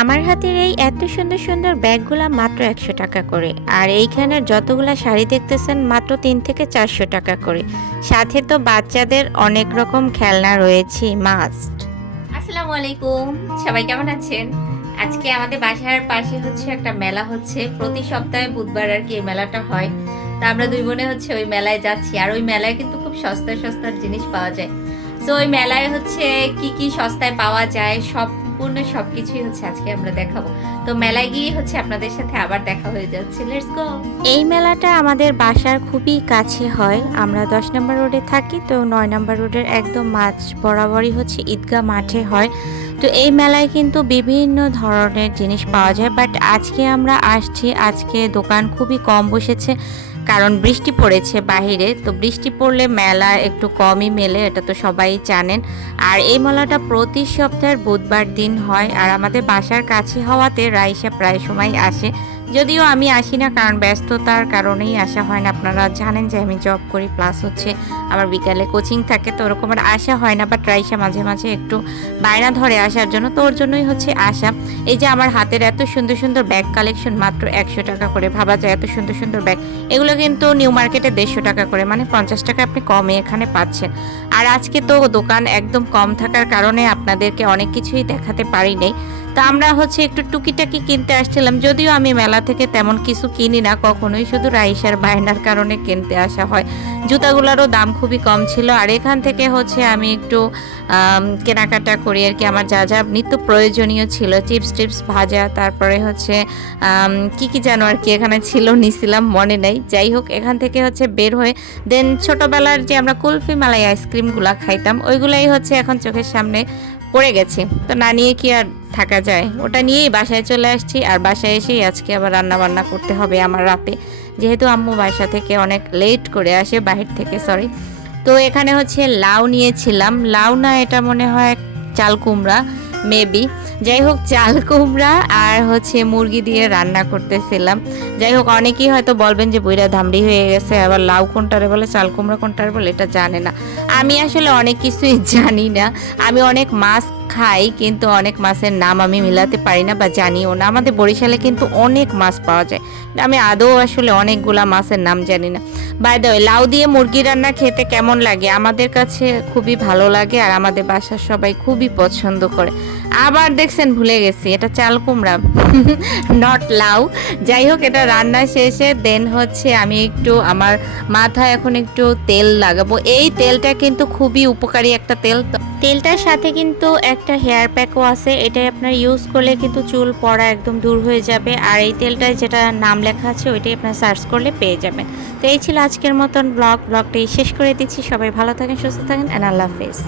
আমার হাতের এই এত সুন্দর সুন্দর ব্যাগগুলা মাত্র একশো টাকা করে। আর এইখানে যতগুলা শাড়ি দেখতেছেন, মাত্র তিন থেকে চারশো টাকা করে। সাথে তো বাচ্চাদের অনেক রকম খেলনা রয়েছে মাস্ট আসসালামু আলাইকুম। সবাই কেমন আছেন? আজকে আমাদের বাসার পাশে হচ্ছে একটা মেলা হচ্ছে। প্রতি সপ্তাহে বুধবার আর কি এই মেলাটা হয়। তা আমরা দুই বোনে হচ্ছে ওই মেলায় যাচ্ছি। আর ওই মেলায় কিন্তু খুব সস্তা সস্তার জিনিস পাওয়া যায়। তো ওই মেলায় হচ্ছে কি কি সস্তায় পাওয়া যায় সম্পূর্ণ সবকিছুই হচ্ছে আজকে আমরা দেখাবো। তো মেলায় গিয়ে হচ্ছে আপনাদের সাথে আবার দেখা হয়ে যাচ্ছে। লেটস গো এই মেলাটা আমাদের বাসার খুবই কাছে হয়। আমরা দশ নম্বর রোডে থাকি, তো নয় নম্বর রোডের একদম মাঝ বরাবরই হচ্ছে ঈদগাহ মাঠে হয়। তো এই মেলায় কিন্তু বিভিন্ন ধরনের জিনিস পাওয়া যায় বাট আজকে আমরা আসছি। আজকে দোকান খুবই কম বসেছে। কারণ বৃষ্টি পড়েছে বাহিরে, তো বৃষ্টি পড়লে মেলা একটু কমই মেলে, এটা তো সবাই জানেন। আর এই মেলাটা প্রতি সপ্তাহের বুধবার দিন হয়, আর আমাদের বাসার কাছে হওয়াতে রাইসা প্রায় সময় আসে। যদিও আমি আসি না, কারণ ব্যস্ততার কারণেই আসা হয় না। আপনারা জানেন যে আমি জব করি প্লাস হচ্ছে আমার বিকালে কোচিং থাকে, তো ওরকম আর আসা হয় না। বাট রাইসা মাঝে মাঝে একটু বায়না ধরে আসার জন্য, তো ওর জন্যই হচ্ছে আসা। এই যে আমার হাতের এত সুন্দর সুন্দর ব্যাগ কালেকশন মাত্র একশো টাকা করে, ভাবা যায় এত সুন্দর সুন্দর ব্যাগ এগুলো কিন্তু নিউ মার্কেটে দেড়শো টাকা করে মানে পঞ্চাশ টাকা আপনি কমে এখানে পাচ্ছেন। আর আজকে তো দোকান একদম কম থাকার কারণে আপনাদেরকে অনেক কিছুই দেখাতে পারি নাই। তা আমরা হচ্ছে একটু টুকিটাকি কিনতে আসছিলাম, যদিও আমি মেলা থেকে তেমন কিছু কিনি না, কখনোই শুধু রাইসার বায়নার কারণে কিনতে আসা হয়। জুতাগুলোরও দাম খুবই কম ছিল, আর এখান থেকে হচ্ছে আমি একটু কেনাকাটা করি আর কি, আমার যা যা নিত্য প্রয়োজনীয় ছিল, চিপস টিপস, ভাজা, তারপরে হচ্ছে কি কি যেন আর কি এখানে ছিল নিছিলাম, মনে নেই। যাই হোক, এখান থেকে হচ্ছে বের হয়ে, দেন ছোটোবেলার যে আমরা কুলফি মালাই আইসক্রিমগুলো খাইতাম, ওইগুলাই হচ্ছে এখন চোখের সামনে পড়ে গেছে। তো না নিয়ে কি আর থাকা যায়? ওটা নিয়েই বাসায় চলে আসছি আর বাসায় এসেই আজকে আবার রান্না বান্না করতে হবে আমার রাতে। যেহেতু আম্মু বাসা থেকে অনেক লেট করে আসে, বাহির থেকে সরি তো এখানে হচ্ছে লাউ নিয়েছিলাম। লাউ না, এটা মনে হয় চাল কুমড়া মেবি যাই হোক চাল, কুমড়া আর হচ্ছে মুরগি দিয়ে রান্না করতেছিলাম। যাই হোক অনেকেই হয়তো বলবেন যে বইরা ধামড়ি হয়ে গেছে, আবার লাউ কোনটারে বলে, চাল, কুমড়া কোনটারে বলে, এটা জানে না। আমি আসলে অনেক কিছুই জানি না। আমি অনেক মাছ খাই, কিন্তু অনেক মাছের নাম আমি মিলাতে পারি না বা জানিও না। আমাদের বরিশালে কিন্তু অনেক মাছ পাওয়া যায়। আমি আদৌ আসলে অনেকগুলা মাছের নাম জানি না। বাই দ্য লাউ দিয়ে মুরগি রান্না খেতে কেমন লাগে? আমাদের কাছে খুবই ভালো লাগে আর আমাদের বাসার সবাই খুবই পছন্দ করে। আবার দেখছেন, ভুলে গেছি, এটা চাল কুমড়া। নট লাউ। যাই হোক, এটা রান্না শেষে দেন হচ্ছে আমি একটু আমার মাথায় এখন একটু তেল লাগাবো। এই তেলটা কিন্তু খুবই উপকারী একটা তেল। তেলটার সাথে কিন্তু একটা হেয়ার প্যাকও আছে, এটাই আপনার ইউজ করলে কিন্তু চুল পড়া একদম দূর হয়ে যাবে। আর এই তেলটায় যেটা নাম লেখা আছে, ওইটাই আপনার সার্চ করলে পেয়ে যাবেন। তো এই ছিল আজকের মতন ব্লগ ব্লগটাই শেষ করে দিচ্ছি। সবাই ভালো থাকেন, সুস্থ থাকেন অ্যান্ড আল্লাহ হাফেজ।